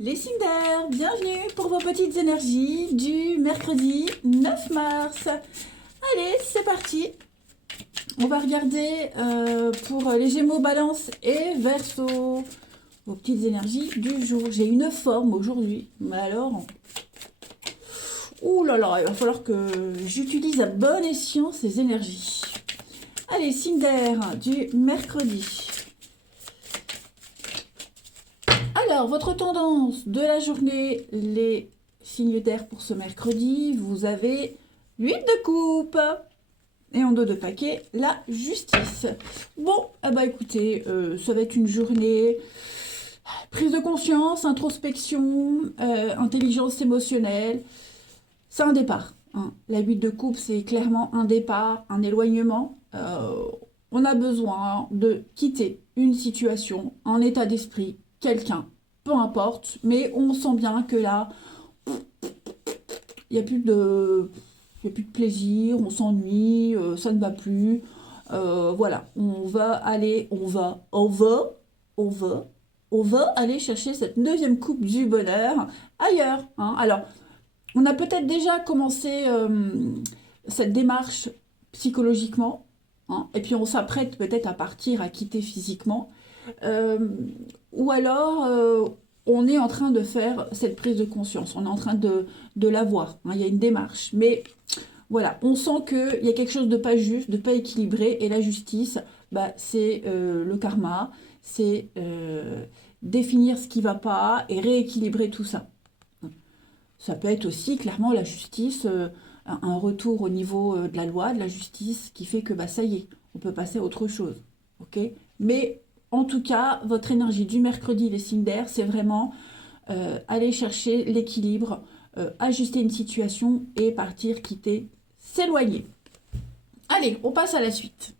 Les Cinder, bienvenue pour vos petites énergies du mercredi 9 mars. Allez, c'est parti. On va regarder pour les Gémeaux, Balance et Verseau. Vos petites énergies du jour. J'ai une forme aujourd'hui. Mais alors, ouh là là, il va falloir que j'utilise à bon escient ces énergies. Allez, Cinder du mercredi. Alors, votre tendance de la journée, les signes d'air pour ce mercredi, vous avez l'huile de coupe et en dos de paquet, la justice. Bon, eh ben, écoutez, ça va être une journée prise de conscience, introspection, intelligence émotionnelle. C'est un départ, hein. La huile de coupe, c'est clairement un départ, un éloignement. On a besoin de quitter une situation, un état d'esprit, quelqu'un, peu importe, mais on sent bien que là, il n'y a plus de, il y a plus de plaisir, on s'ennuie, ça ne va plus. Voilà, on va aller, on va aller chercher cette neuvième coupe du bonheur ailleurs, hein. Alors, on a peut-être déjà commencé cette démarche psychologiquement, hein, et puis on s'apprête peut-être à partir, à quitter physiquement. Euh, ou alors, on est en train de faire cette prise de conscience, on est en train de l'avoir, hein, il y a une démarche. Mais voilà, on sent qu'il y a quelque chose de pas juste, de pas équilibré, et la justice, bah, c'est le karma, c'est définir ce qui va pas et rééquilibrer tout ça. Ça peut être aussi clairement la justice, un retour au niveau de la loi, de la justice, qui fait que bah, ça y est, on peut passer à autre chose. Ok. Mais en tout cas, votre énergie du mercredi, les signes d'air, c'est vraiment aller chercher l'équilibre, ajuster une situation et partir, quitter, s'éloigner. Allez, on passe à la suite.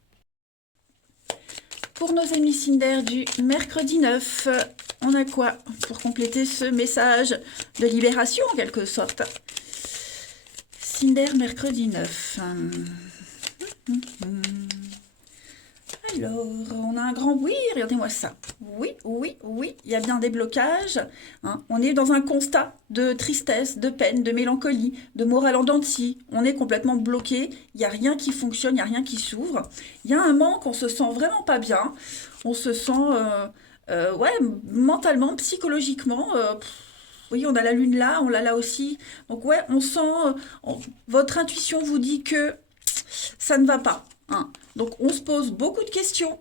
Pour nos amis signes d'air du mercredi 9, on a quoi pour compléter ce message de libération en quelque sorte? Cinder mercredi 9. Alors, on a un grand oui, regardez-moi ça. Oui, oui, oui, il y a bien des blocages, hein. On est dans un constat de tristesse, de peine, de mélancolie, de morale en dents de scie. On est complètement bloqué, il n'y a rien qui fonctionne, il n'y a rien qui s'ouvre. Il y a un manque, on se sent vraiment pas bien. On se sent, ouais, mentalement, psychologiquement. Oui, on a la lune là, on l'a là aussi. Donc ouais, on sent, votre intuition vous dit que ça ne va pas, hein. Donc on se pose beaucoup de questions,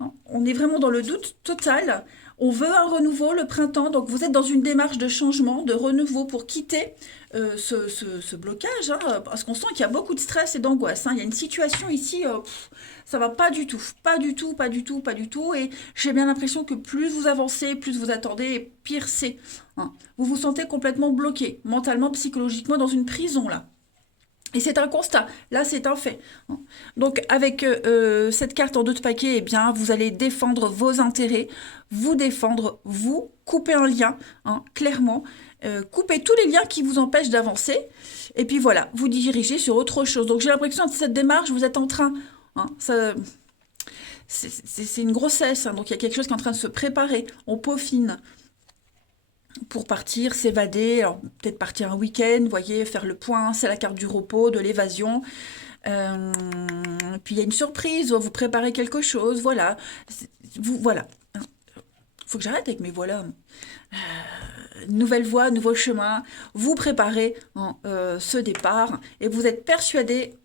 hein. On est vraiment dans le doute total. On veut un renouveau, le printemps. Donc vous êtes dans une démarche de changement, de renouveau pour quitter ce blocage, hein, parce qu'on sent qu'il y a beaucoup de stress et d'angoisse, hein. Il y a une situation ici, ça va pas du tout, pas du tout, pas du tout, pas du tout. Et j'ai bien l'impression que plus vous avancez, plus vous attendez, et pire c'est, hein. Vous vous sentez complètement bloqué, mentalement, psychologiquement, dans une prison là. Et c'est un constat, là c'est un fait. Donc avec cette carte en deux de paquet, eh bien, vous allez défendre vos intérêts, vous défendre, vous, couper un lien, hein, clairement, couper tous les liens qui vous empêchent d'avancer, et puis voilà, vous dirigez sur autre chose. Donc j'ai l'impression que cette démarche, vous êtes en train, hein, c'est une grossesse, hein, donc il y a quelque chose qui est en train de se préparer, on peaufine pour partir, s'évader, alors peut-être partir un week-end, vous voyez, faire le point, c'est la carte du repos, de l'évasion. Euh, Puis il y a une surprise, vous préparez quelque chose, voilà. Vous, voilà. Faut que j'arrête avec mes voilà. Nouvelle voie, nouveau chemin. Vous préparez, hein, ce départ et vous êtes persuadé.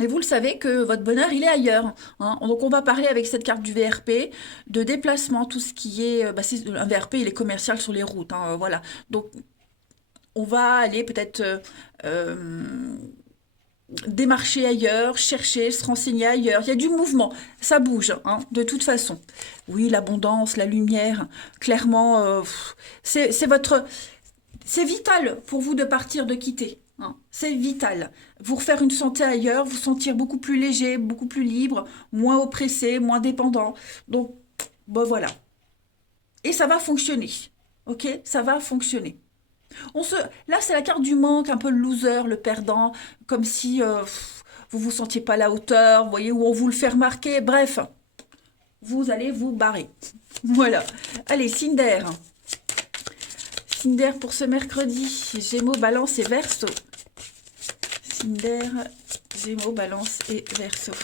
Et vous le savez que votre bonheur, il est ailleurs, hein. Donc on va parler avec cette carte du VRP, de déplacement, tout ce qui est... Bah, un VRP, il est commercial sur les routes, hein, voilà. Donc on va aller peut-être démarcher ailleurs, chercher, se renseigner ailleurs. Il y a du mouvement, ça bouge, hein, de toute façon. Oui, l'abondance, la lumière, clairement, c'est votre... C'est vital pour vous de partir, de quitter, hein. C'est vital. Vous refaire une santé ailleurs, vous sentir beaucoup plus léger, beaucoup plus libre, moins oppressé, moins dépendant. Donc, bon voilà. Et ça va fonctionner. Ok? Ça va fonctionner. On se... Là, c'est la carte du manque, un peu le loser, le perdant, comme si vous vous sentiez pas à la hauteur, vous voyez, où on vous le fait remarquer. Bref, vous allez vous barrer. Voilà. Allez, Cinder. signe d'air pour ce mercredi. Gémeaux, Balance et Verseau. Signe d'air, Gémeaux, Balance et Verseau.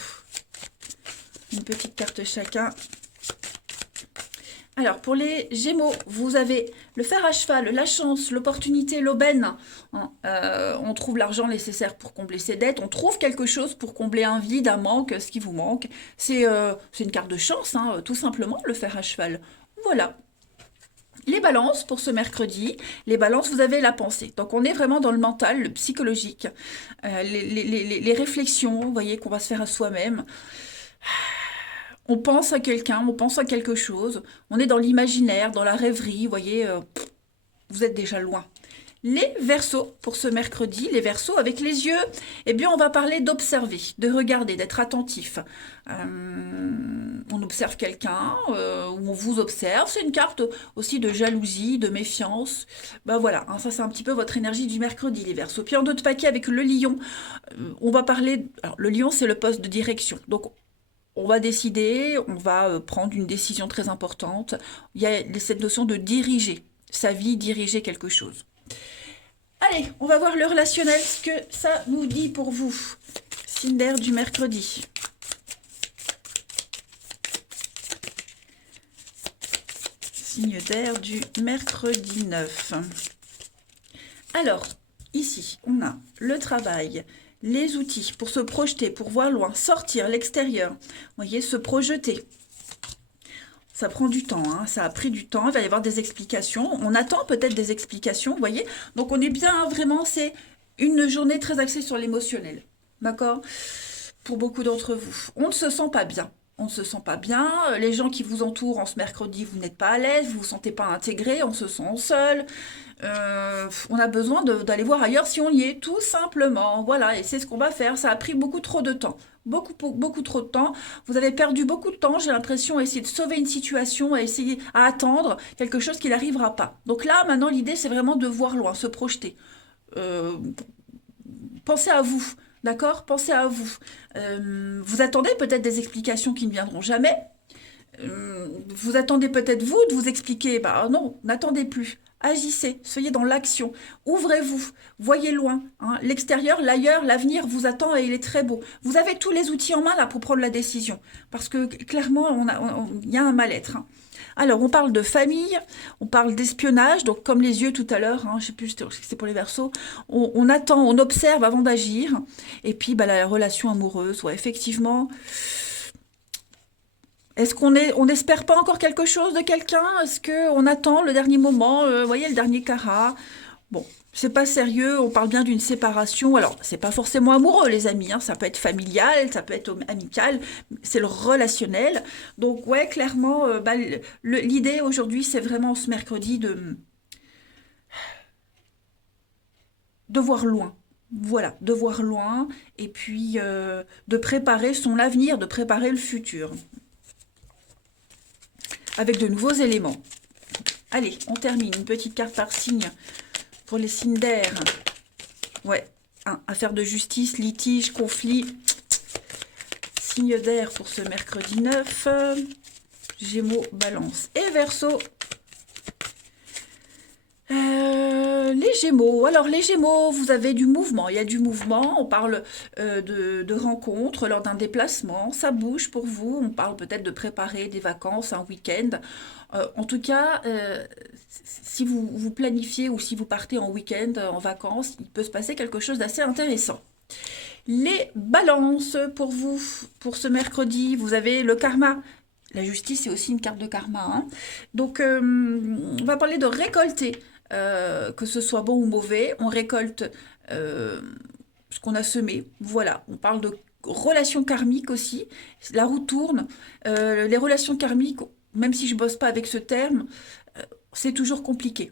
Une petite carte chacun. Alors, pour les Gémeaux, vous avez le fer à cheval, la chance, l'opportunité, l'aubaine. Hein, on trouve l'argent nécessaire pour combler ses dettes. On trouve quelque chose pour combler un vide, un manque, ce qui vous manque. C'est une carte de chance, hein, tout simplement, le fer à cheval. Voilà. Les balances pour ce mercredi. Les balances, vous avez la pensée. Donc, on est vraiment dans le mental, le psychologique. Les réflexions, vous voyez, qu'on va se faire à soi-même. On pense à quelqu'un, on pense à quelque chose, on est dans l'imaginaire, dans la rêverie, vous voyez, vous êtes déjà loin. Les Verseaux, pour ce mercredi, les Verseaux avec les yeux, eh bien on va parler d'observer, de regarder, d'être attentif. On observe quelqu'un, ou on vous observe, c'est une carte aussi de jalousie, de méfiance. Ben voilà, hein, ça c'est un petit peu votre énergie du mercredi, les Verseaux. Puis en d'autres paquets avec le Lion, on va parler, alors le Lion c'est le poste de direction, donc on va décider, on va prendre une décision très importante. Il y a cette notion de diriger sa vie, diriger quelque chose. Allez, on va voir le relationnel, ce que ça nous dit pour vous. Signe d'air du mercredi. Signe d'air du mercredi 9. Alors, ici, on a le travail, les outils pour se projeter, pour voir loin, sortir, l'extérieur. Vous voyez, se projeter. Ça prend du temps, hein, ça a pris du temps, il va y avoir des explications. On attend peut-être des explications, vous voyez. Donc on est bien, vraiment, c'est une journée très axée sur l'émotionnel. D'accord? Pour beaucoup d'entre vous. On ne se sent pas bien. On ne se sent pas bien. Les gens qui vous entourent en ce mercredi, vous n'êtes pas à l'aise, vous ne vous sentez pas intégré, on se sent seul. On a besoin d'aller voir ailleurs si on y est, tout simplement. Voilà, et c'est ce qu'on va faire. Ça a pris beaucoup trop de temps. Beaucoup trop de temps. Vous avez perdu beaucoup de temps, j'ai l'impression, à essayer de sauver une situation, à attendre quelque chose qui n'arrivera pas. Donc là, maintenant, l'idée, c'est vraiment de voir loin, se projeter. Pensez à vous. D'accord? Pensez à vous. Vous attendez peut-être des explications qui ne viendront jamais. Vous attendez peut-être vous de vous expliquer. Bah non, n'attendez plus. Agissez, soyez dans l'action. Ouvrez-vous, voyez loin. Hein. L'extérieur, l'ailleurs, l'avenir vous attend et il est très beau. Vous avez tous les outils en main là pour prendre la décision. Parce que clairement, il y a un mal-être. Hein. Alors, on parle de famille, on parle d'espionnage, donc comme les yeux tout à l'heure, hein, je ne sais plus si c'est pour les Verseaux, on attend, on observe avant d'agir, et puis bah, la relation amoureuse, ouais, effectivement, est-ce on n'espère pas encore quelque chose de quelqu'un? Est-ce qu'on attend le dernier moment, vous voyez, le dernier carat? Bon, c'est pas sérieux, on parle bien d'une séparation. Alors, c'est pas forcément amoureux, les amis, hein, ça peut être familial, ça peut être amical, c'est le relationnel. Donc, ouais, clairement, bah, l'idée aujourd'hui, c'est vraiment ce mercredi de voir loin. Voilà, de voir loin et puis de préparer son avenir, de préparer le futur avec de nouveaux éléments. Allez, on termine. Une petite carte par signe pour les signes d'air. Ouais, affaire de justice, litige, conflit. Signe d'air pour ce mercredi 9. Gémeaux, Balance et Verseau. Les Gémeaux. Alors, les Gémeaux, vous avez du mouvement. Il y a du mouvement. On parle de rencontres lors d'un déplacement. Ça bouge pour vous. On parle peut-être de préparer des vacances, un week-end. En tout cas, si vous planifiez ou si vous partez en week-end, en vacances, il peut se passer quelque chose d'assez intéressant. Les balances pour vous, pour ce mercredi, vous avez le karma. La justice, c'est aussi une carte de karma. Hein. Donc, on va parler de récolter. Que ce soit bon ou mauvais, on récolte ce qu'on a semé. Voilà, on parle de relations karmiques aussi. La roue tourne. Les relations karmiques, même si je bosse pas avec ce terme, c'est toujours compliqué.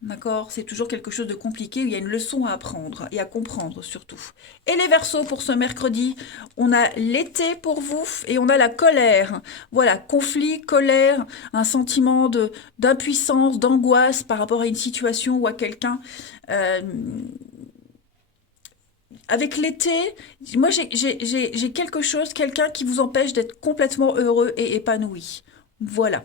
D'accord? C'est toujours quelque chose de compliqué, où il y a une leçon à apprendre et à comprendre surtout. Et les Verseaux pour ce mercredi, on a l'été pour vous et on a la colère. Voilà, conflit, colère, un sentiment d'impuissance, d'angoisse par rapport à une situation ou à quelqu'un. Avec l'été, moi j'ai quelque chose, quelqu'un qui vous empêche d'être complètement heureux et épanoui. Voilà.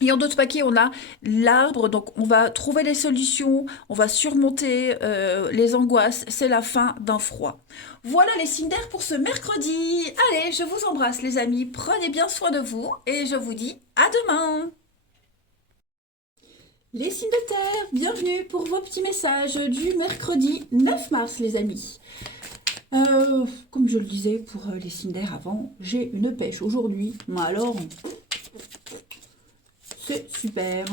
Et en d'autres paquets, on a l'arbre, donc on va trouver les solutions, on va surmonter les angoisses, c'est la fin d'un froid. Voilà les signes d'air pour ce mercredi. Allez, je vous embrasse les amis, prenez bien soin de vous et je vous dis à demain. Les signes de terre, bienvenue pour vos petits messages du mercredi 9 mars les amis. Comme je le disais pour les signes d'air avant, j'ai une pêche aujourd'hui, mais alors c'est super.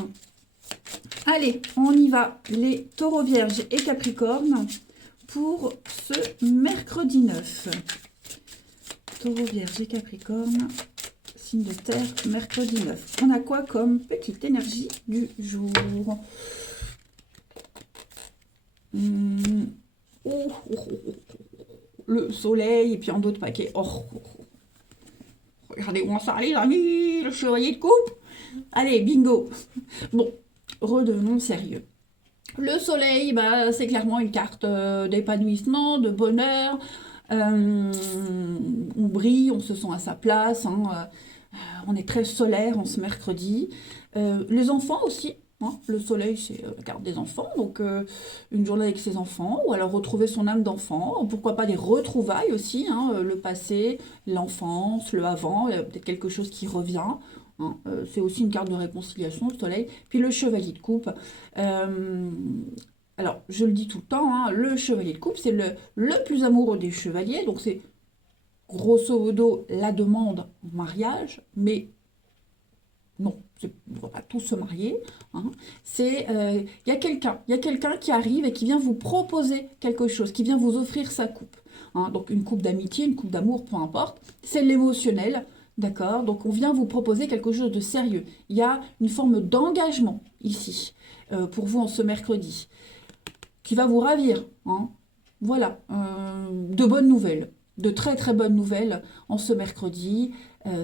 Allez, on y va, les taureaux vierges et capricornes pour ce mercredi 9. Taureaux vierges et capricornes, signe de terre, mercredi 9. On a quoi comme petite énergie du jour? Le soleil, et puis en d'autres paquets. Regardez-moi ça, les amis, le chevalier de coupe. Allez, bingo. Bon, redevenons sérieux. Le soleil, bah, c'est clairement une carte d'épanouissement, de bonheur. On brille, on se sent à sa place. Hein, on est très solaire en ce mercredi. Les enfants aussi. Hein, le soleil, c'est la carte des enfants. Donc, une journée avec ses enfants. Ou alors retrouver son âme d'enfant. Pourquoi pas des retrouvailles aussi. Hein, le passé, l'enfance, le avant. Il y a peut-être quelque chose qui revient. Hein, c'est aussi une carte de réconciliation, le soleil. Puis le chevalier de coupe. Euh, alors, je le dis tout le temps, hein, le chevalier de coupe, c'est le plus amoureux des chevaliers. Donc, c'est grosso modo la demande en mariage. Mais non, on ne va pas tous se marier. Hein. C'est, il y a quelqu'un qui arrive et qui vient vous proposer quelque chose, qui vient vous offrir sa coupe. Hein. Donc une coupe d'amitié, une coupe d'amour, peu importe. C'est l'émotionnel, d'accord? Donc on vient vous proposer quelque chose de sérieux. Il y a une forme d'engagement ici pour vous en ce mercredi qui va vous ravir. Hein. Voilà, de bonnes nouvelles, de très très bonnes nouvelles en ce mercredi.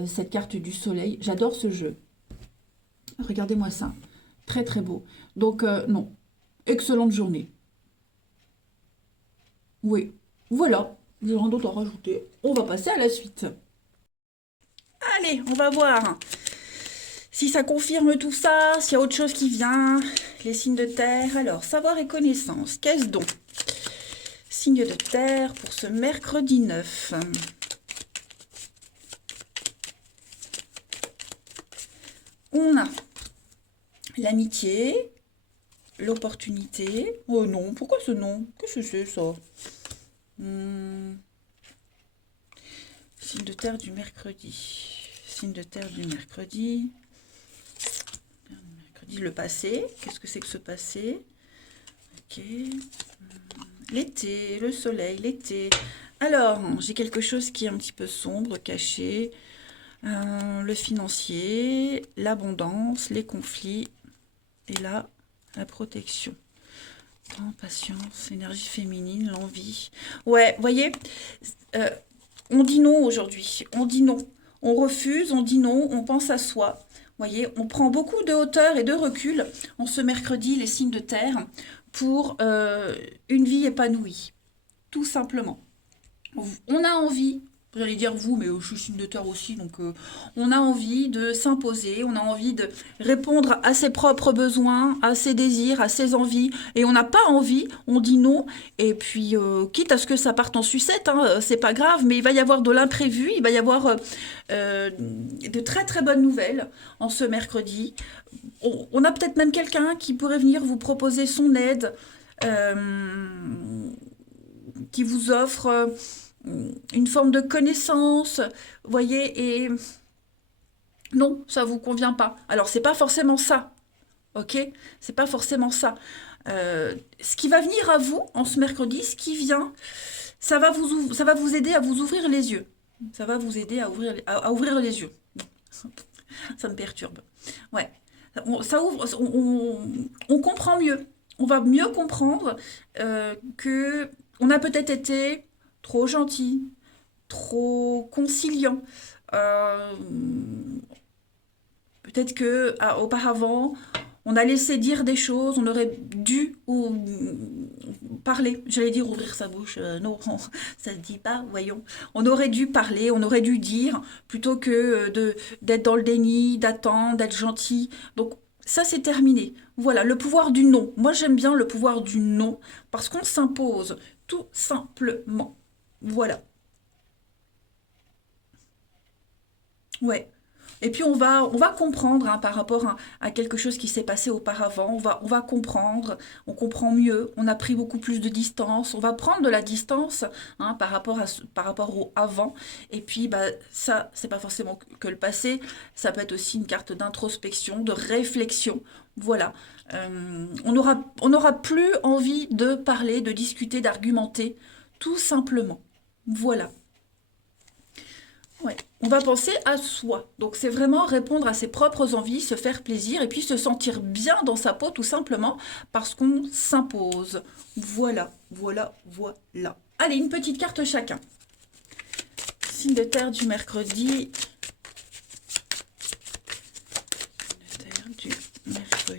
Cette carte du soleil, j'adore ce jeu. Regardez-moi ça. Très très beau. Donc non. Excellente journée. Oui. Voilà. J'ai rien d'autre à rajouter. On va passer à la suite. Allez, on va voir si ça confirme tout ça, s'il y a autre chose qui vient. Les signes de terre. Alors, savoir et connaissance. Qu'est-ce donc? Signe de terre pour ce mercredi 9. On a l'amitié, l'opportunité. Oh non, pourquoi ce nom? Qu'est-ce que c'est ça? Signe de terre du mercredi. Signe de terre du mercredi. Mercredi, le passé. Qu'est-ce que c'est que ce passé? Ok. L'été, le soleil, l'été. Alors, j'ai quelque chose qui est un petit peu sombre, caché. Le financier, l'abondance, les conflits. Et là, la protection. Patience, l'énergie féminine, l'envie. Ouais, voyez, on dit non aujourd'hui. On dit non. On refuse, on dit non, on pense à soi. Voyez, on prend beaucoup de hauteur et de recul en ce mercredi, les signes de terre, pour une vie épanouie. Tout simplement. On a envie, j'allais dire vous, mais je suis signe de terre aussi, donc on a envie de s'imposer, on a envie de répondre à ses propres besoins, à ses désirs, à ses envies, et on n'a pas envie, on dit non, et puis quitte à ce que ça parte en sucette, hein, c'est pas grave, mais il va y avoir de l'imprévu, il va y avoir de très très bonnes nouvelles en ce mercredi. On a peut-être même quelqu'un qui pourrait venir vous proposer son aide, euh, qui vous offre une forme de connaissance, voyez, et non, ça vous convient pas. Alors, c'est pas forcément ça, ok? C'est pas forcément ça. Ce qui va venir à vous en ce mercredi, ce qui vient, ça va vous aider à vous ouvrir les yeux. Ça va vous aider à ouvrir les yeux. Ça me perturbe. Ouais. Ça ouvre, on comprend mieux. On va mieux comprendre que on a peut-être été trop gentil, trop conciliant. Euh, Peut-être que auparavant, On a laissé dire des choses, on aurait dû ou, parler. J'allais dire ouvrir sa bouche, non, ça se dit pas, voyons. On aurait dû parler, on aurait dû dire, plutôt que d'être dans le déni, d'attendre, d'être gentil. Donc ça, c'est terminé. Voilà, le pouvoir du non. Moi, j'aime bien le pouvoir du non, parce qu'on s'impose, tout simplement. Voilà. Ouais. Et puis on va comprendre hein, par rapport à quelque chose qui s'est passé auparavant. On va comprendre, on comprend mieux, on a pris beaucoup plus de distance. On va prendre de la distance hein, par rapport au avant. Et puis bah, ça, c'est pas forcément que le passé. Ça peut être aussi une carte d'introspection, de réflexion. Voilà. On n'aura plus envie de parler, de discuter, d'argumenter, tout simplement. Voilà. Ouais. On va penser à soi. Donc c'est vraiment répondre à ses propres envies, se faire plaisir et puis se sentir bien dans sa peau tout simplement parce qu'on s'impose. Voilà, voilà, voilà. Allez, une petite carte chacun. Signe de terre du mercredi. Signe de terre du mercredi.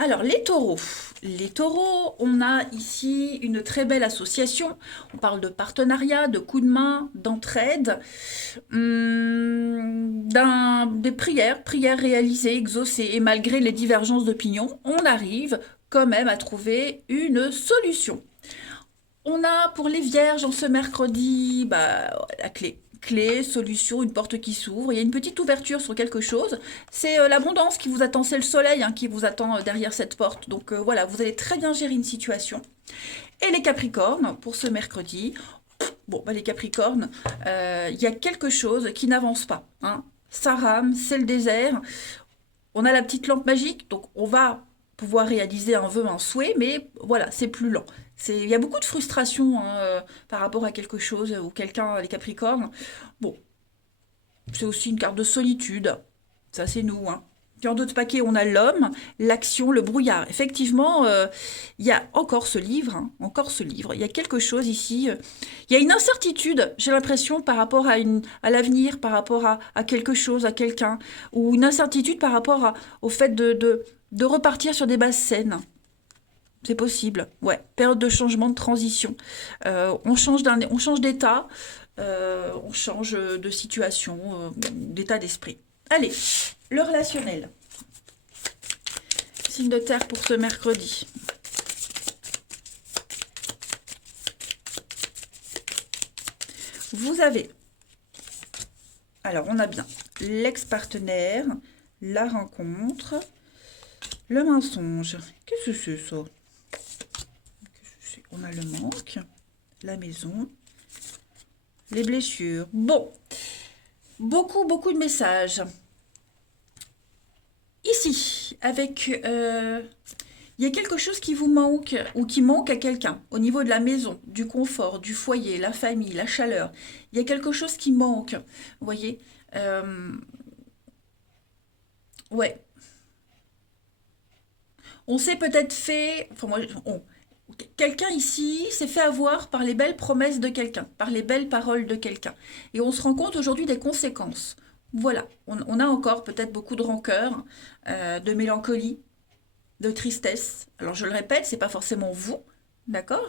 Alors, les taureaux. Les taureaux, on a ici une très belle association. On parle de partenariat, de coup de main, d'entraide, des prières réalisées, exaucées. Et malgré les divergences d'opinion, on arrive quand même à trouver une solution. On a pour les vierges en ce mercredi bah, la clé. Clé, solution, une porte qui s'ouvre. Il y a une petite ouverture sur quelque chose. C'est l'abondance qui vous attend, c'est le soleil hein, qui vous attend derrière cette porte. Donc voilà, vous allez très bien gérer une situation. Et les capricornes, pour ce mercredi, bon, bah, les capricornes, il y a quelque chose qui n'avance pas. Hein. Ça rame, c'est le désert. On a la petite lampe magique, donc on va pouvoir réaliser un vœu, un souhait, mais voilà, c'est plus lent. Il y a beaucoup de frustration hein, par rapport à quelque chose ou quelqu'un, les Capricornes. Bon, c'est aussi une carte de solitude. Ça, c'est nous. Hein. Puis en d'autres paquets, on a l'homme, l'action, le brouillard. Effectivement, il y a encore ce livre, hein, encore ce livre. Il y a quelque chose ici. Il y a une incertitude, j'ai l'impression, par rapport à l'avenir, par rapport à quelque chose, à quelqu'un, ou une incertitude par rapport au fait de repartir sur des bases saines. C'est possible, ouais. Période de changement, de transition. On change d'état, on change de situation, d'état d'esprit. Allez, le relationnel. Signe de terre pour ce mercredi. Vous avez, alors on a bien l'ex-partenaire, la rencontre, le mensonge. Qu'est-ce que c'est ça? On a le manque, la maison, les blessures. Bon, beaucoup de messages. Ici, avec... il y a quelque chose qui vous manque ou qui manque à quelqu'un au niveau de la maison, du confort, du foyer, la famille, la chaleur. Il y a quelque chose qui manque, vous voyez. Ouais, on s'est peut-être fait... Enfin, moi, quelqu'un ici s'est fait avoir par les belles promesses de quelqu'un, par les belles paroles de quelqu'un. Et on se rend compte aujourd'hui des conséquences. Voilà, on a encore peut-être beaucoup de rancœur, de mélancolie, de tristesse. Alors je le répète, c'est pas forcément vous, d'accord?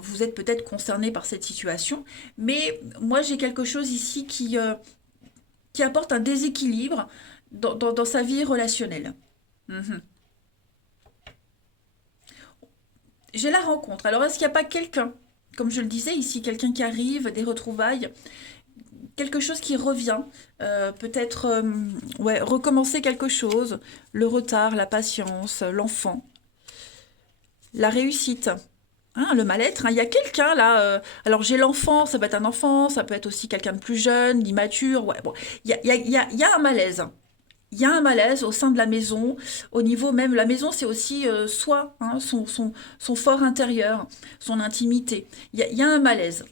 Vous êtes peut-être concerné par cette situation, mais moi j'ai quelque chose ici qui apporte un déséquilibre dans sa vie relationnelle. Mhm. J'ai la rencontre. Alors est-ce qu'il n'y a pas quelqu'un, comme je le disais ici, quelqu'un qui arrive, des retrouvailles, quelque chose qui revient, peut-être ouais, recommencer quelque chose, le retard, la patience, l'enfant, la réussite. Hein, le mal-être, hein. Il y a quelqu'un là. Alors j'ai l'enfant, ça peut être un enfant, ça peut être aussi quelqu'un de plus jeune, d'immature. Ouais, bon, il y a un malaise. Il y a un malaise au sein de la maison, au niveau même, la maison c'est aussi soi, hein, son fort intérieur, son intimité. Il y a un malaise.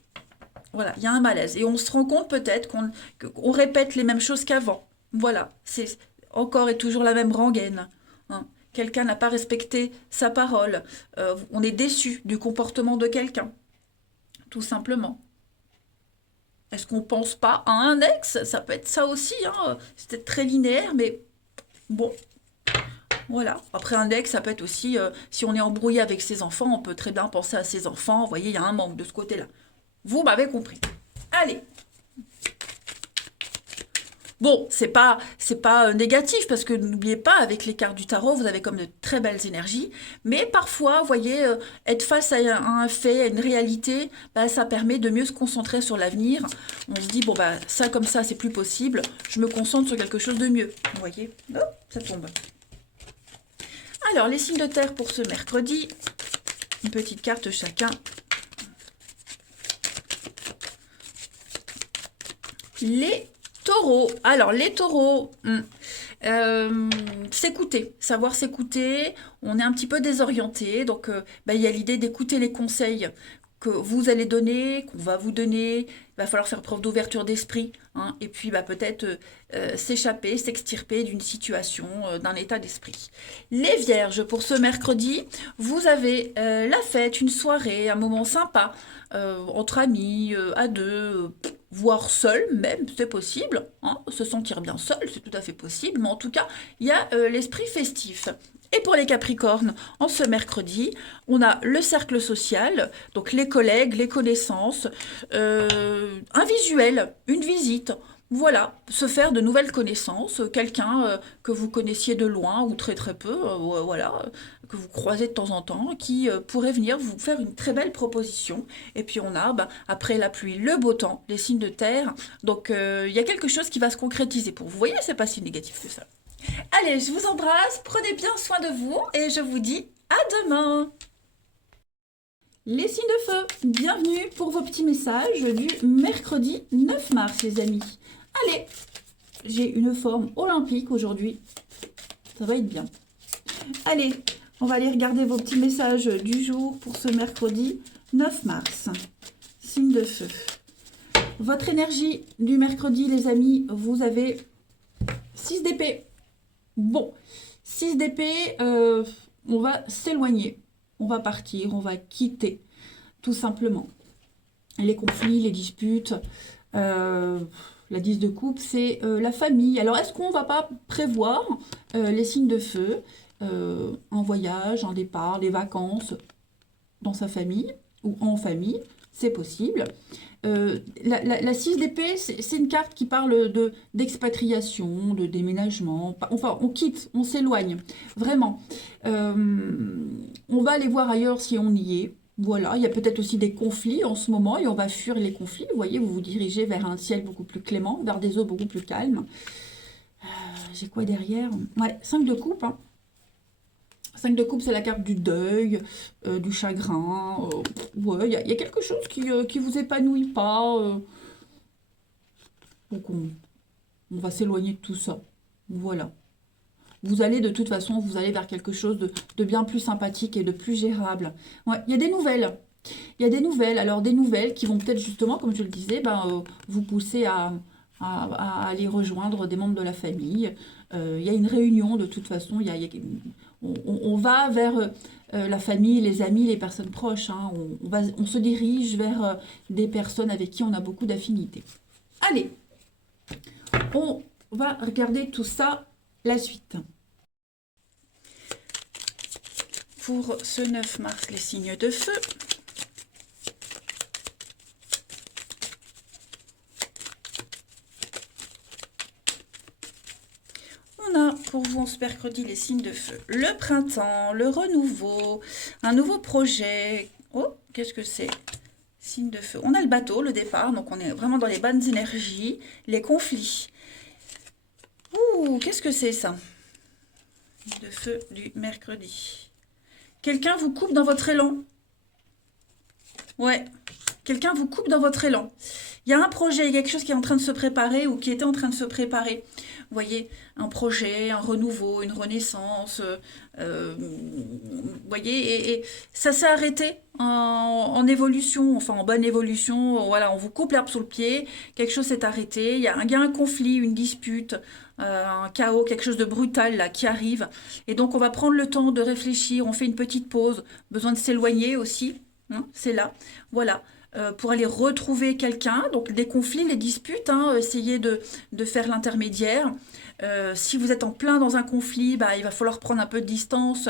Voilà, il y a un malaise. Et on se rend compte peut-être qu'on répète les mêmes choses qu'avant. Voilà, c'est encore et toujours la même rengaine. Hein. Quelqu'un n'a pas respecté sa parole. On est déçu du comportement de quelqu'un, tout simplement. Est-ce qu'on pense pas à un ex? Ça peut être ça aussi, hein. C'est peut-être très linéaire, mais bon, voilà. Après, un ex, ça peut être aussi, si on est embrouillé avec ses enfants, on peut très bien penser à ses enfants. Vous voyez, il y a un manque de ce côté-là. Vous m'avez compris. Allez. Bon, c'est pas négatif parce que n'oubliez pas, avec les cartes du tarot, vous avez comme de très belles énergies. Mais parfois, vous voyez, être face à un fait, à une réalité, bah, ça permet de mieux se concentrer sur l'avenir. On se dit, bon, bah, ça comme ça, c'est plus possible. Je me concentre sur quelque chose de mieux. Vous voyez? Oh, ça tombe. Alors, les signes de terre pour ce mercredi. Une petite carte chacun. Les taureaux. Alors, les taureaux, s'écouter, savoir s'écouter. On est un petit peu désorienté, donc bah, il y a l'idée d'écouter les conseils que vous allez donner, qu'on va vous donner. Il va falloir faire preuve d'ouverture d'esprit, hein, et puis bah, peut-être s'échapper, s'extirper d'une situation, d'un état d'esprit. Les vierges, pour ce mercredi, vous avez la fête, une soirée, un moment sympa, entre amis, à deux, voire seul même, c'est possible, hein, se sentir bien seul, c'est tout à fait possible, mais en tout cas, il y a l'esprit festif. Et pour les Capricornes, en ce mercredi, on a le cercle social, donc les collègues, les connaissances, un visuel, une visite. Voilà, se faire de nouvelles connaissances, quelqu'un que vous connaissiez de loin ou très très peu, voilà, que vous croisez de temps en temps, qui pourrait venir vous faire une très belle proposition. Et puis on a, bah, après la pluie, le beau temps, les signes de terre. Donc il y a quelque chose qui va se concrétiser pour vous. Vous voyez, c'est pas si négatif que ça. Allez, je vous embrasse, prenez bien soin de vous et je vous dis à demain. Les signes de feu, bienvenue pour vos petits messages du mercredi 9 mars, les amis. Allez, j'ai une forme olympique aujourd'hui, ça va être bien. Allez, on va aller regarder vos petits messages du jour pour ce mercredi 9 mars. Signe de feu. Votre énergie du mercredi, les amis, vous avez 6 d'épée. Bon, 6 d'épée, on va s'éloigner, on va partir, on va quitter, tout simplement. Les conflits, les disputes, la 10 de coupe, c'est la famille. Alors, est-ce qu'on ne va pas prévoir les signes de feu, un voyage, un départ, des vacances dans sa famille ou en famille? C'est possible. La 6 d'épée, c'est une carte qui parle d'expatriation, de déménagement. Enfin, on quitte, on s'éloigne, vraiment. On va aller voir ailleurs si on y est. Voilà, il y a peut-être aussi des conflits en ce moment et on va fuir les conflits. Vous voyez, vous vous dirigez vers un ciel beaucoup plus clément, vers des eaux beaucoup plus calmes. J'ai quoi derrière? Ouais, 5 de coupe, hein. 5 de coupe, c'est la carte du deuil, du chagrin. Ouais, il y a quelque chose qui vous épanouit pas. Donc, on va s'éloigner de tout ça. Voilà. Vous allez, de toute façon, vous allez vers quelque chose de bien plus sympathique et de plus gérable. Ouais, il y a des nouvelles. Il y a des nouvelles. Alors, des nouvelles qui vont peut-être justement, comme je le disais, ben, vous pousser à aller rejoindre des membres de la famille. Il y a une réunion, de toute façon. On va vers la famille, les amis, les personnes proches, hein. On se dirige vers des personnes avec qui on a beaucoup d'affinités. Allez, on va regarder tout ça, la suite. Pour ce 9 mars, les signes de feu. On a pour vous en ce mercredi les signes de feu. Le printemps, le renouveau, un nouveau projet. Oh, qu'est-ce que c'est? Signe de feu. On a le bateau, le départ, donc on est vraiment dans les bonnes énergies. Les conflits. Ouh, qu'est-ce que c'est ça? Signe de feu du mercredi. Quelqu'un vous coupe dans votre élan. Ouais, quelqu'un vous coupe dans votre élan. Il y a un projet, il y a quelque chose qui est en train de se préparer ou qui était en train de se préparer. Vous voyez, un projet, un renouveau, une renaissance. Vous voyez, et ça s'est arrêté en évolution, enfin en bonne évolution. Voilà, on vous coupe l'herbe sous le pied, quelque chose s'est arrêté. Il y a un conflit, une dispute, un chaos, quelque chose de brutal là qui arrive. Et donc on va prendre le temps de réfléchir, on fait une petite pause. Besoin de s'éloigner aussi, hein, c'est là. Voilà. pour aller retrouver quelqu'un. Donc des conflits, les disputes, hein, essayez de faire l'intermédiaire. Si vous êtes en plein dans un conflit, bah, il va falloir prendre un peu de distance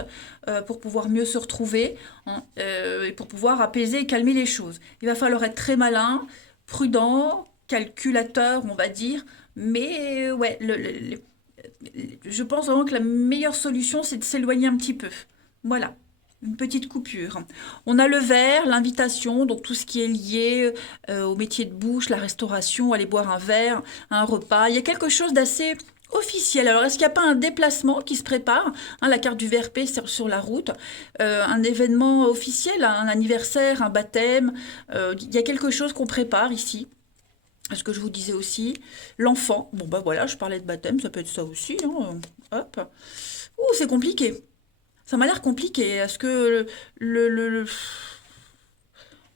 pour pouvoir mieux se retrouver, hein, et pour pouvoir apaiser et calmer les choses. Il va falloir être très malin, prudent, calculateur, on va dire. Mais ouais, je pense vraiment que la meilleure solution, c'est de s'éloigner un petit peu. Voilà. Une petite coupure. On a le verre, l'invitation, donc tout ce qui est lié au métier de bouche, la restauration, aller boire un verre, un repas. Il y a quelque chose d'assez officiel. Alors, est-ce qu'il n'y a pas un déplacement qui se prépare, hein, la carte du VRP sur la route, un événement officiel, un anniversaire, un baptême. Il y a quelque chose qu'on prépare ici. Ce que je vous disais aussi, l'enfant. Bon, bah voilà, je parlais de baptême, ça peut être ça aussi, hein, hop. Ouh, c'est compliqué. Ça m'a l'air compliqué. Est-ce que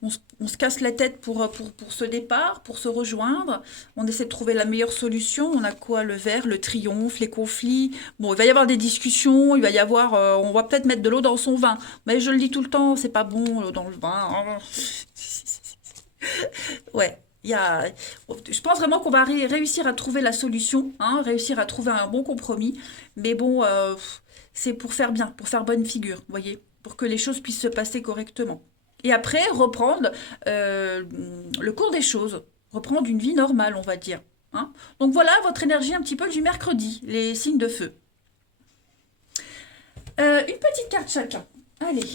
on se casse la tête pour ce départ, pour se rejoindre? On essaie de trouver la meilleure solution. On a quoi? Le verre, le triomphe, les conflits. Bon, il va y avoir des discussions, il va y avoir... on va peut-être mettre de l'eau dans son vin. Mais je le dis tout le temps, c'est pas bon, l'eau dans le vin. Ouais. Je pense vraiment qu'on va réussir à trouver la solution, hein, réussir à trouver un bon compromis. Mais bon, c'est pour faire bien, pour faire bonne figure, vous voyez, pour que les choses puissent se passer correctement. Et après, reprendre euh, le cours des choses, reprendre une vie normale, on va dire, hein. Donc voilà votre énergie un petit peu du mercredi, les signes de feu. Une petite carte chacun. Allez,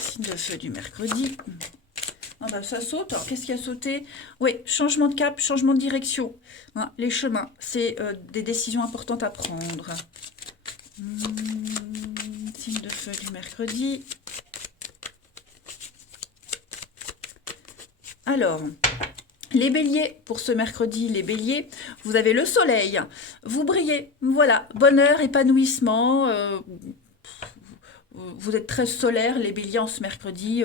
signe de feu du mercredi. Ah bah ça saute. Alors qu'est-ce qui a sauté? Oui, changement de cap, changement de direction. Hein, les chemins, c'est des décisions importantes à prendre. Signe de feu du mercredi. Alors, les béliers, pour ce mercredi, les béliers, vous avez le soleil. Vous brillez. Voilà, bonheur, épanouissement. Vous êtes très solaire, les béliers, en ce mercredi.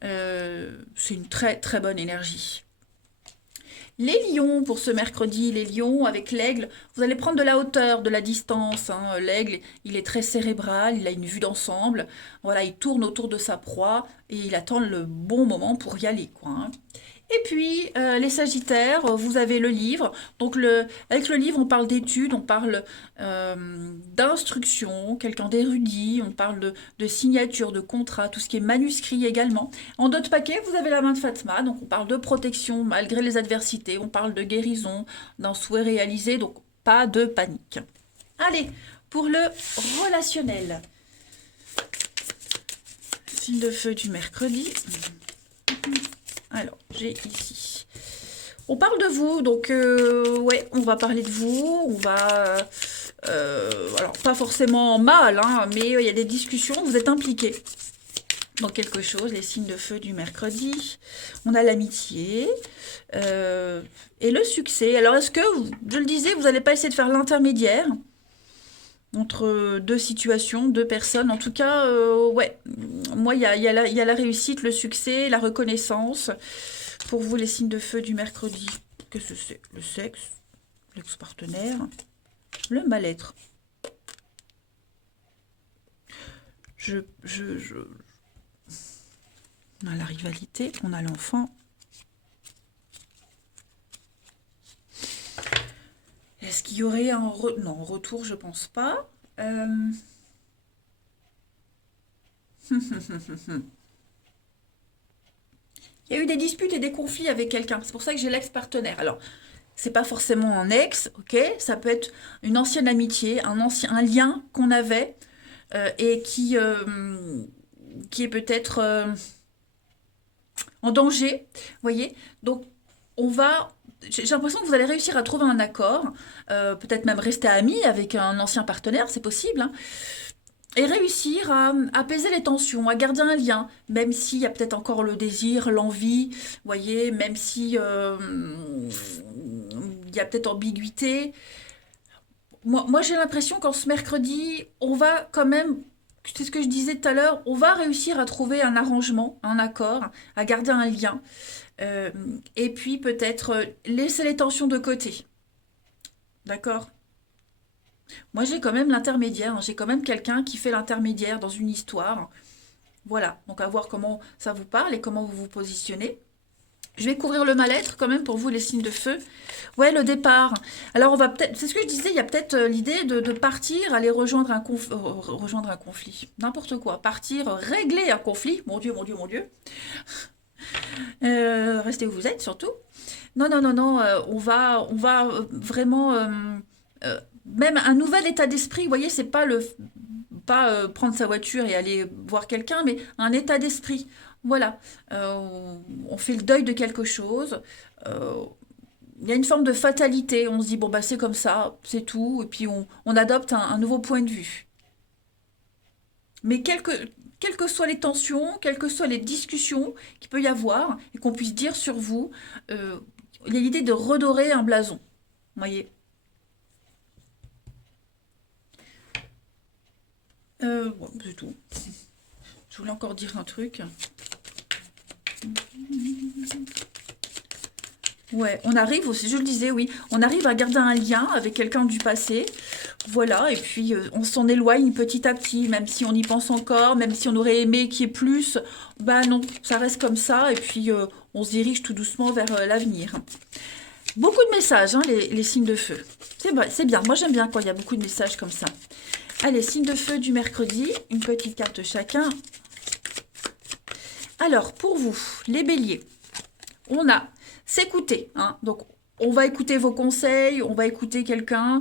C'est une très très bonne énergie. Les lions, pour ce mercredi, les lions avec l'aigle, vous allez prendre de la hauteur, de la distance, hein. L'aigle, il est très cérébral, il a une vue d'ensemble. Voilà, il tourne autour de sa proie et il attend le bon moment pour y aller, quoi, hein. Et puis, les Sagittaires, vous avez le livre. Donc, avec le livre, on parle d'études, on parle d'instruction, quelqu'un d'érudit, on parle de signature, de contrat, tout ce qui est manuscrit également. En d'autres paquets, vous avez la main de Fatma, donc on parle de protection malgré les adversités, on parle de guérison, d'un souhait réalisé, donc pas de panique. Allez, pour le relationnel. Signe de feu du mercredi. Alors, j'ai ici. On parle de vous, donc ouais, on va parler de vous. On va, alors pas forcément mal, hein, mais il y a des discussions. Vous êtes impliqués dans quelque chose. Les signes de feu du mercredi. On a l'amitié et le succès. Alors, est-ce que, je le disais, vous n'allez pas essayer de faire l'intermédiaire entre deux situations, deux personnes? En tout cas, ouais, moi, il y a la réussite, le succès, la reconnaissance. Pour vous, les signes de feu du mercredi, qu'est-ce que c'est? Le sexe, l'ex-partenaire, le mal-être. On a la rivalité, on a l'enfant. Est-ce qu'il y aurait un... Non, retour, je pense pas. Il y a eu des disputes et des conflits avec quelqu'un. C'est pour ça que j'ai l'ex-partenaire. Alors, c'est pas forcément un ex, ok? Ça peut être une ancienne amitié, un lien qu'on avait et qui est peut-être en danger, vous voyez? Donc, j'ai l'impression que vous allez réussir à trouver un accord, peut-être même rester amis avec un ancien partenaire, c'est possible, hein, et réussir à apaiser les tensions, à garder un lien, même s'il y a peut-être encore le désir, l'envie, vous voyez, même si il y a peut-être ambiguïté. Moi j'ai l'impression qu'en ce mercredi, on va quand même, c'est ce que je disais tout à l'heure, on va réussir à trouver un arrangement, un accord, à garder un lien. Euh, et puis peut-être laisser les tensions de côté. D'accord? Moi j'ai quand même l'intermédiaire, hein. J'ai quand même quelqu'un qui fait l'intermédiaire dans une histoire. Voilà, donc à voir comment ça vous parle et comment vous vous positionnez. Je vais couvrir le mal-être quand même pour vous, les signes de feu. Ouais, le départ. Alors on va peut-être, c'est ce que je disais, il y a peut-être l'idée de partir, aller rejoindre un conflit, n'importe quoi. Partir, régler un conflit. Mon Dieu, mon Dieu, mon Dieu. Restez où vous êtes surtout. Non, non, non, non, on va vraiment, même un nouvel état d'esprit. Vous voyez, c'est pas prendre sa voiture et aller voir quelqu'un, mais un état d'esprit. Voilà. On fait le deuil de quelque chose. Euh, il y a une forme de fatalité. On se dit, bon, bah, c'est comme ça, c'est tout. Et puis, on adopte un nouveau point de vue. Mais quelles que soient les tensions, quelles que soient les discussions qu'il peut y avoir, et qu'on puisse dire sur vous, euh, il y a l'idée de redorer un blason. Vous voyez. Bon, c'est tout. Je voulais encore dire un truc. Ouais, on arrive aussi, je le disais, oui, on arrive à garder un lien avec quelqu'un du passé, voilà, et puis on s'en éloigne petit à petit, même si on y pense encore, même si on aurait aimé qu'il y ait plus, bah non, ça reste comme ça, et puis on se dirige tout doucement vers l'avenir. Beaucoup de messages, hein, les signes de feu. C'est bien, moi j'aime bien quand il y a beaucoup de messages comme ça. Allez, signes de feu du mercredi, une petite carte chacun. Alors, pour vous, les béliers, on a s'écouter, hein. Donc, on va écouter vos conseils, on va écouter quelqu'un,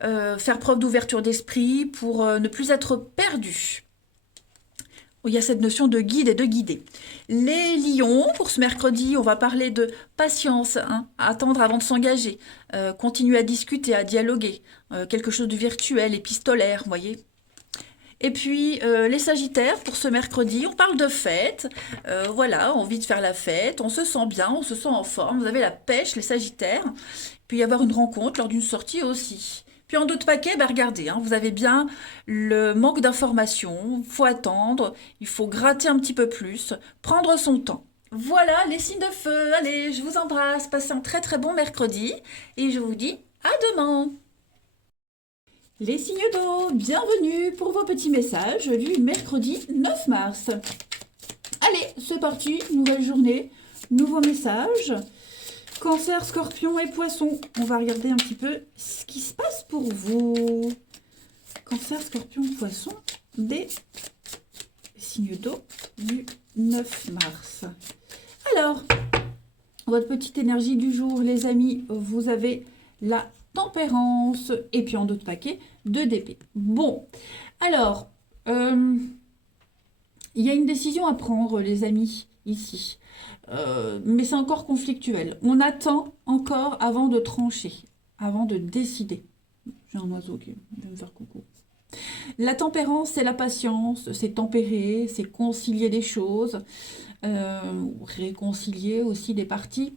faire preuve d'ouverture d'esprit pour ne plus être perdu. Il y a cette notion de guide et de guider. Les lions, pour ce mercredi, on va parler de patience, hein, attendre avant de s'engager, continuer à discuter, à dialoguer, quelque chose de virtuel, épistolaire, vous voyez. Et puis les Sagittaires, pour ce mercredi, on parle de fête. Voilà, envie de faire la fête, on se sent bien, on se sent en forme. Vous avez la pêche, les Sagittaires. Il peut y avoir une rencontre lors d'une sortie aussi. Puis en d'autres paquets, bah regardez, hein, vous avez bien le manque d'informations. Il faut attendre, il faut gratter un petit peu plus, prendre son temps. Voilà les signes de feu. Allez, je vous embrasse. Passez un très très bon mercredi. Et je vous dis à demain. Les signes d'eau, bienvenue pour vos petits messages du mercredi 9 mars. Allez, c'est parti, nouvelle journée, nouveau message. Cancer, scorpion et poisson. On va regarder un petit peu ce qui se passe pour vous. Cancer, scorpion, poisson, des signes d'eau du 9 mars. Alors, votre petite énergie du jour, les amis, vous avez la tempérance et puis en d'autres paquets, 2 d'épée. Bon, alors, il y a une décision à prendre, les amis, ici. Mais c'est encore conflictuel. On attend encore avant de trancher, avant de décider. J'ai un oiseau qui vient me faire coucou. La tempérance, c'est la patience, c'est tempérer, c'est concilier des choses, réconcilier aussi des parties.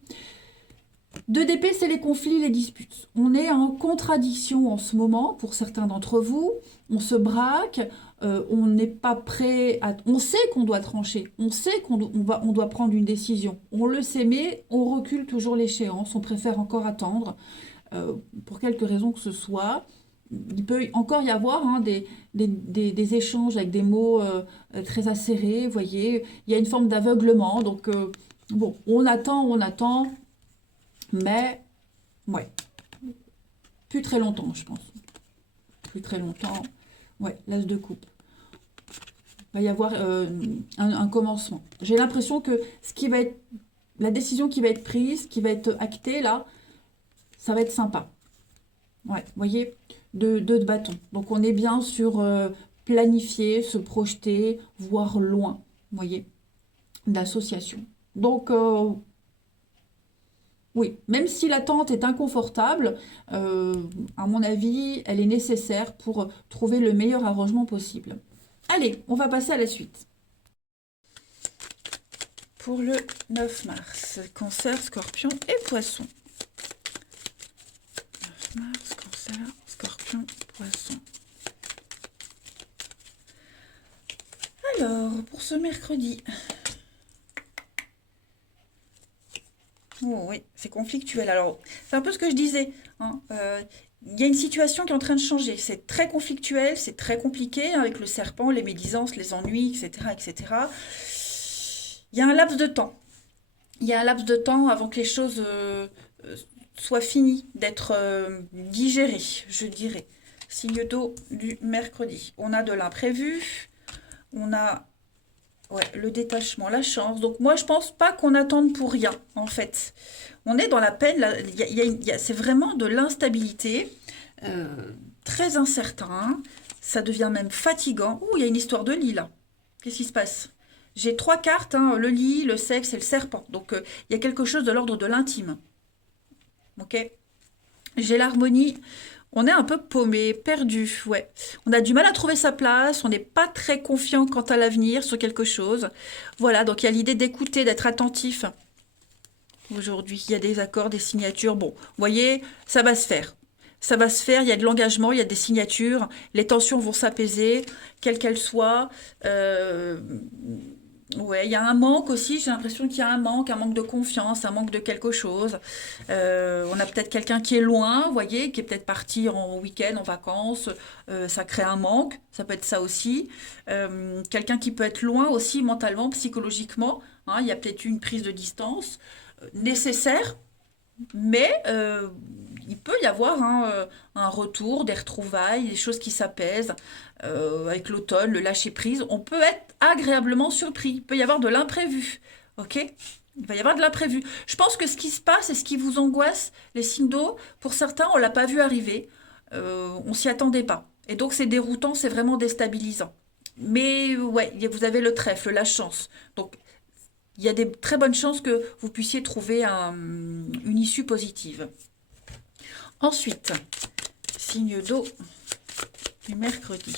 2 d'épée, c'est les conflits, les disputes. On est en contradiction en ce moment, pour certains d'entre vous. On se braque, on n'est pas prêt à... On sait qu'on doit trancher, on sait on doit prendre une décision. On le sait, mais on recule toujours l'échéance, on préfère encore attendre, pour quelque raison que ce soit. Il peut encore y avoir hein, des échanges avec des mots très acérés, vous voyez. Il y a une forme d'aveuglement, donc bon, on attend, mais ouais, plus très longtemps, je pense. Plus très longtemps. Ouais, l'as de coupe. Il va y avoir un commencement. J'ai l'impression que ce qui va être, la décision qui va être prise, qui va être actée là, ça va être sympa. Ouais, vous voyez, deux bâtons. Donc on est bien sur planifier, se projeter, voir loin, vous voyez, d'association. Donc oui, même si l'attente est inconfortable, à mon avis, elle est nécessaire pour trouver le meilleur arrangement possible. Allez, on va passer à la suite. Pour le 9 mars, Cancer, Scorpion et Poisson. 9 mars, Cancer, Scorpion, Poisson. Alors, pour ce mercredi. Oh oui, c'est conflictuel. Alors, c'est un peu ce que je disais, hein. il y a une situation qui est en train de changer. C'est très conflictuel, c'est très compliqué, hein, avec le serpent, les médisances, les ennuis, etc., etc. Il y a un laps de temps. Il y a un laps de temps avant que les choses euh, soient finies d'être digérées, je dirais. Signe d'eau du mercredi. On a de l'imprévu, on a ouais, le détachement, la chance. Donc moi, je pense pas qu'on attende pour rien, en fait. On est dans la peine, là, c'est vraiment de l'instabilité, euh, très incertain. Ça devient même fatigant. Ouh, il y a une histoire de lit, là. Qu'est-ce qui se passe? J'ai trois cartes, hein, le lit, le sexe et le serpent. Donc il y a quelque chose de l'ordre de l'intime. Ok? J'ai l'harmonie. On est un peu paumé, perdu, ouais. On a du mal à trouver sa place, on n'est pas très confiant quant à l'avenir sur quelque chose. Voilà, donc il y a l'idée d'écouter, d'être attentif. Aujourd'hui, il y a des accords, des signatures. Bon, vous voyez, ça va se faire. Ça va se faire, il y a de l'engagement, il y a des signatures, les tensions vont s'apaiser, quelles qu'elles soient. Euh, Ouais, il y a un manque aussi, j'ai l'impression qu'il y a un manque de confiance, un manque de quelque chose. On a peut-être quelqu'un qui est loin, vous voyez, qui est peut-être parti en week-end, en vacances, ça crée un manque, ça peut être ça aussi. Quelqu'un qui peut être loin aussi mentalement, psychologiquement, hein, il y a peut-être eu une prise de distance nécessaire, mais il peut y avoir un retour, des retrouvailles, des choses qui s'apaisent. Avec l'automne, le lâcher-prise, on peut être agréablement surpris. Il peut y avoir de l'imprévu. Ok? Il va y avoir de l'imprévu. Je pense que ce qui se passe et ce qui vous angoisse, les signes d'eau, pour certains, on ne l'a pas vu arriver. On s'y attendait pas. Et donc c'est déroutant, c'est vraiment déstabilisant. Mais ouais, vous avez le trèfle, la chance. Donc il y a des très bonnes chances que vous puissiez trouver une issue positive. Ensuite, signe d'eau du mercredi.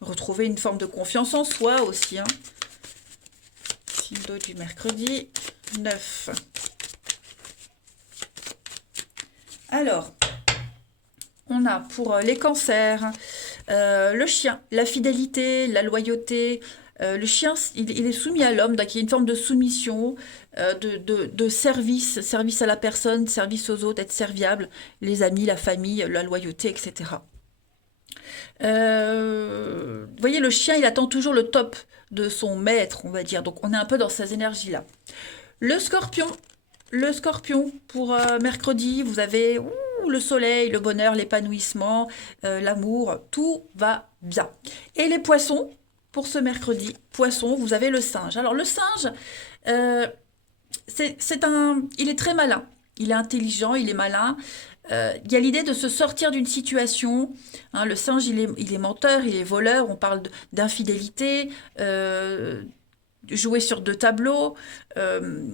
Retrouver une forme de confiance en soi aussi. Hein. Signe d'eau du mercredi 9. Alors, on a pour les cancers, le chien, la fidélité, la loyauté. Le chien, il est soumis à l'homme, donc il y a une forme de soumission, de service, service à la personne, service aux autres, être serviable, les amis, la famille, la loyauté, etc. Vous voyez, le chien, il attend toujours le top de son maître, on va dire. Donc, on est un peu dans ces énergies-là. Le scorpion, le scorpion, pour mercredi, vous avez le soleil, le bonheur, l'épanouissement, l'amour, tout va bien. Et les poissons, pour ce mercredi, poisson, vous avez le singe. Alors, le singe, euh, il est très malin. Il est intelligent, il est malin. Il y a l'idée de se sortir d'une situation. Hein, le singe, il est menteur, il est voleur. On parle d'infidélité, jouer sur deux tableaux, euh,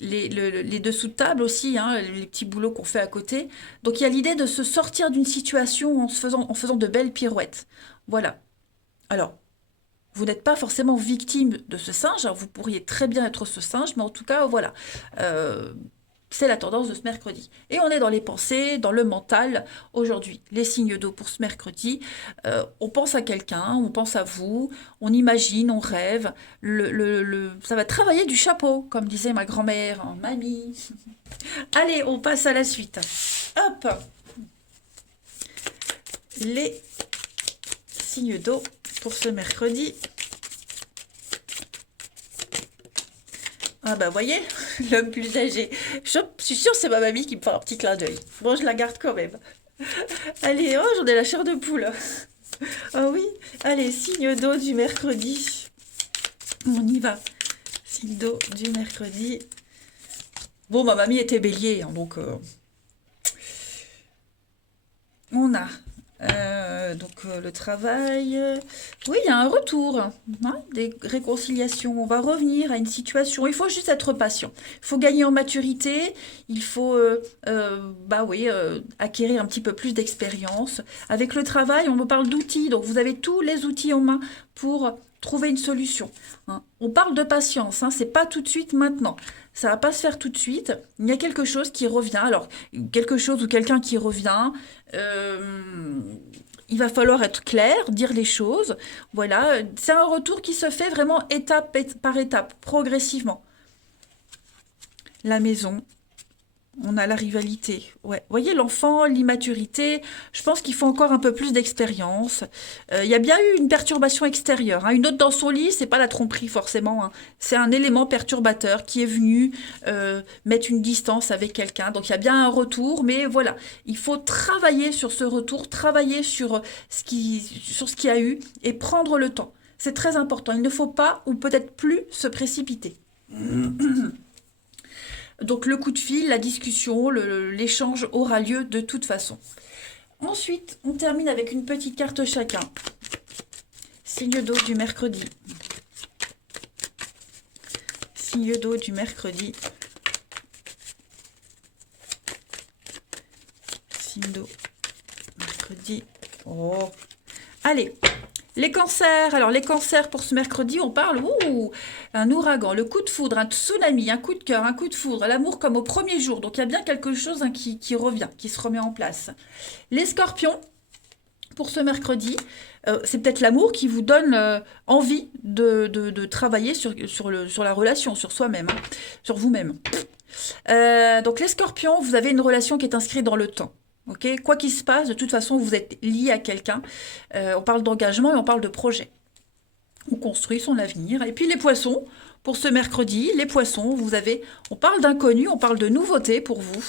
les dessous de table aussi, hein, les petits boulots qu'on fait à côté. Donc il y a l'idée de se sortir d'une situation en faisant de belles pirouettes. Voilà. Alors, vous n'êtes pas forcément victime de ce singe, hein, vous pourriez très bien être ce singe, mais en tout cas, voilà. Euh, c'est la tendance de ce mercredi. Et on est dans les pensées, dans le mental aujourd'hui. Les signes d'eau pour ce mercredi, on pense à quelqu'un, on pense à vous, on imagine, on rêve. Ça va travailler du chapeau, comme disait ma grand-mère, hein, mamie. Allez, on passe à la suite. Hop, les signes d'eau pour ce mercredi. Ah bah voyez, l'homme plus âgé. Je suis sûre que c'est ma mamie qui me fait un petit clin d'œil. Bon, je la garde quand même. Allez, oh, j'en ai la chair de poule. Ah oui, allez, signe d'eau du mercredi. On y va. Signe d'eau du mercredi. Bon, ma mamie était bélier, hein, donc on a le travail. Oui, il y a un retour, hein, des réconciliations. On va revenir à une situation. Il faut juste être patient. Il faut gagner en maturité. Il faut, bah oui, acquérir un petit peu plus d'expérience. Avec le travail, on me parle d'outils. Donc, vous avez tous les outils en main pour trouver une solution. Hein. On parle de patience. Hein, c'est pas tout de suite maintenant. Ça va pas se faire tout de suite. Il y a quelque chose qui revient. Alors, quelque chose ou quelqu'un qui revient. Il va falloir être clair, dire les choses. Voilà, c'est un retour qui se fait vraiment étape par étape, progressivement. la maison. On a la rivalité. Ouais. Vous voyez, l'enfant, l'immaturité, je pense qu'il faut encore un peu plus d'expérience. Il y a bien eu une perturbation extérieure, hein. Une autre dans son lit, c'est pas la tromperie forcément, hein. C'est un élément perturbateur qui est venu mettre une distance avec quelqu'un. Donc il y a bien un retour, mais voilà, il faut travailler sur ce retour, travailler sur sur ce qu'il y a eu et prendre le temps. C'est très important. Il ne faut pas, ou peut-être plus, se précipiter. Donc le coup de fil, la discussion, l'échange aura lieu de toute façon. Ensuite, on termine avec une petite carte chacun. Signe d'eau du mercredi. Signe d'eau du mercredi. Signe d'eau. Mercredi. Oh. Allez. Les cancers, alors les cancers pour ce mercredi, on parle, un ouragan, le coup de foudre, un tsunami, un coup de cœur, un coup de foudre, l'amour comme au premier jour. Donc il y a bien quelque chose, hein, qui revient, qui se remet en place. Les scorpions, pour ce mercredi, c'est peut-être l'amour qui vous donne envie de travailler sur la relation, sur soi-même, hein, sur vous-même. Donc les scorpions, vous avez une relation qui est inscrite dans le temps. Ok, quoi qu'il se passe, de toute façon, vous êtes lié à quelqu'un. On parle d'engagement et on parle de projet. On construit son avenir. Et puis les poissons, pour ce mercredi, les poissons, on parle d'inconnu, on parle de nouveauté pour vous.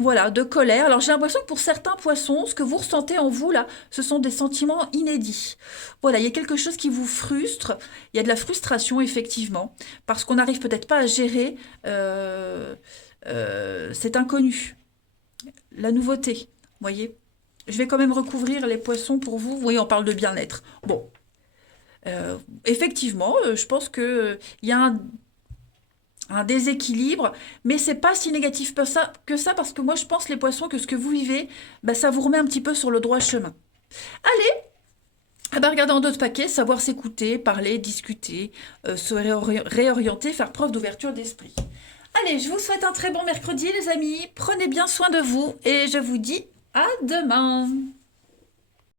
Voilà, de colère. Alors j'ai l'impression que pour certains poissons, ce que vous ressentez en vous, là, ce sont des sentiments inédits. Voilà, il y a quelque chose qui vous frustre. Il y a de la frustration, effectivement, parce qu'on n'arrive peut-être pas à gérer cet inconnu, la nouveauté. Vous voyez, je vais quand même recouvrir les poissons pour vous. Vous voyez, on parle de bien-être. Bon, effectivement, je pense qu'il y a un déséquilibre, mais c'est pas si négatif que ça, parce que moi, je pense, les poissons, que ce que vous vivez, bah, ça vous remet un petit peu sur le droit chemin. Allez, ah bah, regarder en d'autres paquets, savoir s'écouter, parler, discuter, se réorienter, faire preuve d'ouverture d'esprit. Allez, je vous souhaite un très bon mercredi, les amis. Prenez bien soin de vous et je vous dis à demain.